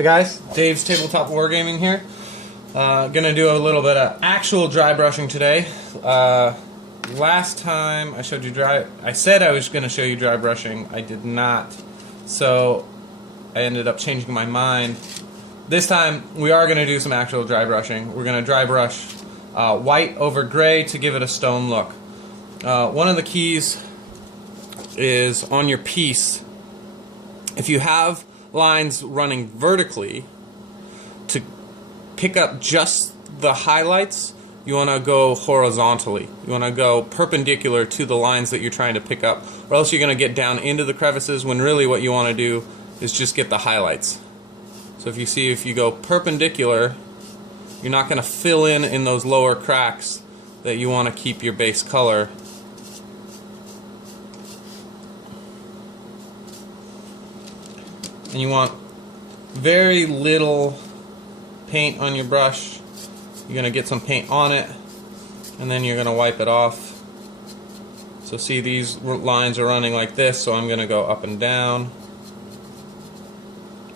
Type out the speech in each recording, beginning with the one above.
Hi guys, Dave's Tabletop Wargaming here. Gonna do a little bit of actual dry brushing today. Last time I showed you I said I was gonna show you dry brushing. I did not, so I ended up changing my mind. This time we are gonna do some actual dry brushing. We're gonna dry brush white over gray to give it a stone look. One of the keys is on your piece. If you have lines running vertically, to pick up just the highlights, you want to go horizontally. You want to go perpendicular to the lines that you're trying to pick up, or else you're going to get down into the crevices when really what you want to do is just get the highlights. So if you go perpendicular, you're not going to fill in those lower cracks that you want to keep your base color. And you want very little paint on your brush. You're going to get some paint on it, and then you're going to wipe it off. So see, these lines are running like this, so I'm going to go up and down.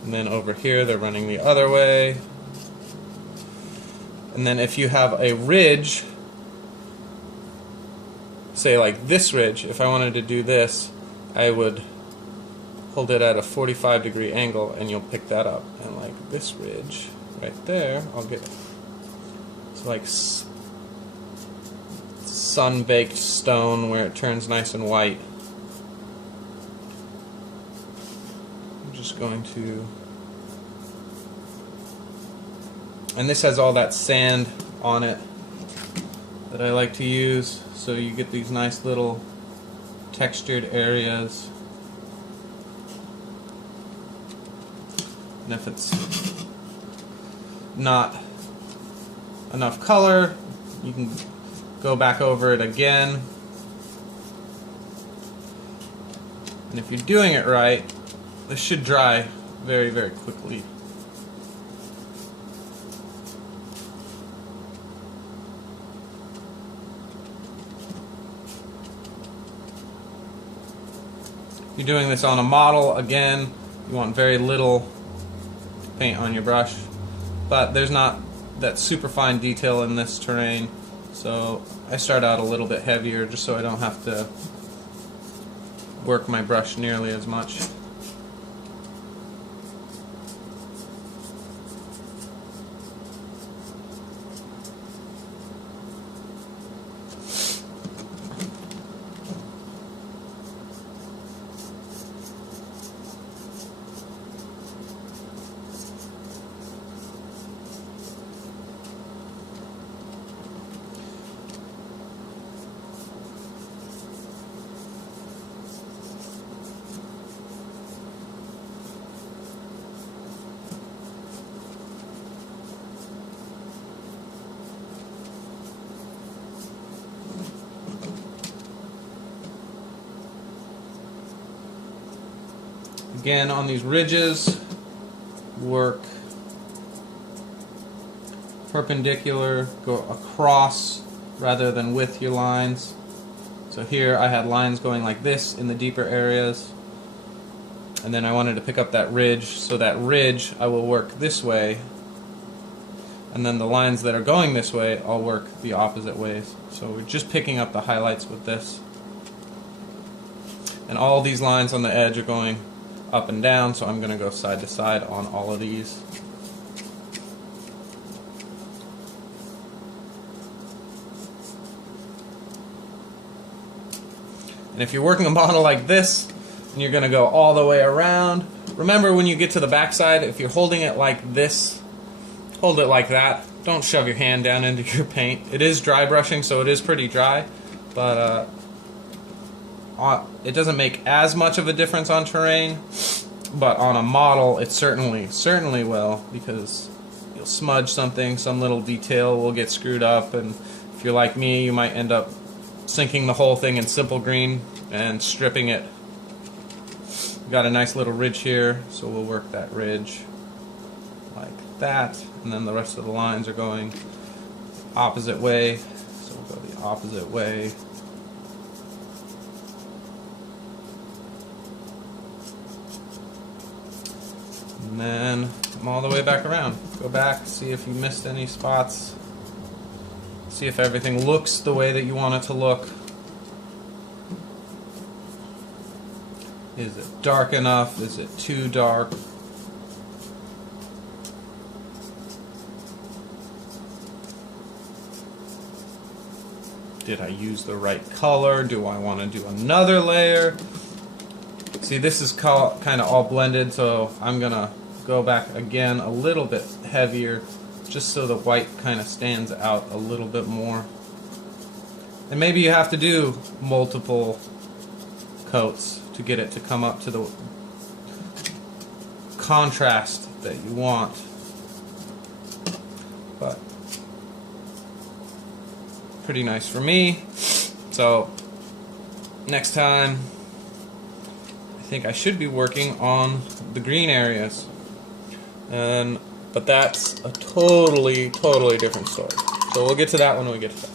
And then over here they're running the other way. And then if you have a ridge, say like this ridge, if I wanted to do this, I would hold it at a 45-degree angle, and you'll pick that up. And like this ridge right there, I'll get it's like sun-baked stone where it turns nice and white. I'm just going to, and this has all that sand on it that I like to use, so you get these nice little textured areas. And if it's not enough color, you can go back over it again. And if you're doing it right, this should dry very, very quickly. If you're doing this on a model, again, you want very little paint on your brush, but there's not that super fine detail in this terrain, so I start out a little bit heavier just so I don't have to work my brush nearly as much. Again, on these ridges, work perpendicular, go across rather than with your lines. So here I had lines going like this in the deeper areas, and then I wanted to pick up that ridge, so that ridge I will work this way, and then the lines that are going this way I'll work the opposite ways. So we're just picking up the highlights with this. And all these lines on the edge are going up and down, so I'm going to go side to side on all of these. And if you're working a model like this, and you're going to go all the way around, remember when you get to the backside, if you're holding it like this, hold it like that. Don't shove your hand down into your paint. It is dry brushing, so it is pretty dry, but it doesn't make as much of a difference on terrain, but on a model it certainly will, because you'll smudge something, some little detail will get screwed up, and if you're like me, you might end up sinking the whole thing in simple green and stripping it. We've got a nice little ridge here, so we'll work that ridge like that, and then the rest of the lines are going opposite way, so we'll go the opposite way. And then come all the way back around. Go back, see if you missed any spots. See if everything looks the way that you want it to look. Is it dark enough? Is it too dark? Did I use the right color? Do I want to do another layer? See, this is kind of all blended, so I'm going to go back again a little bit heavier, just so the white kind of stands out a little bit more. And maybe you have to do multiple coats to get it to come up to the contrast that you want. But pretty nice for me. So next time I think I should be working on the green areas, but that's a totally different story. So we'll get to that when we get to that.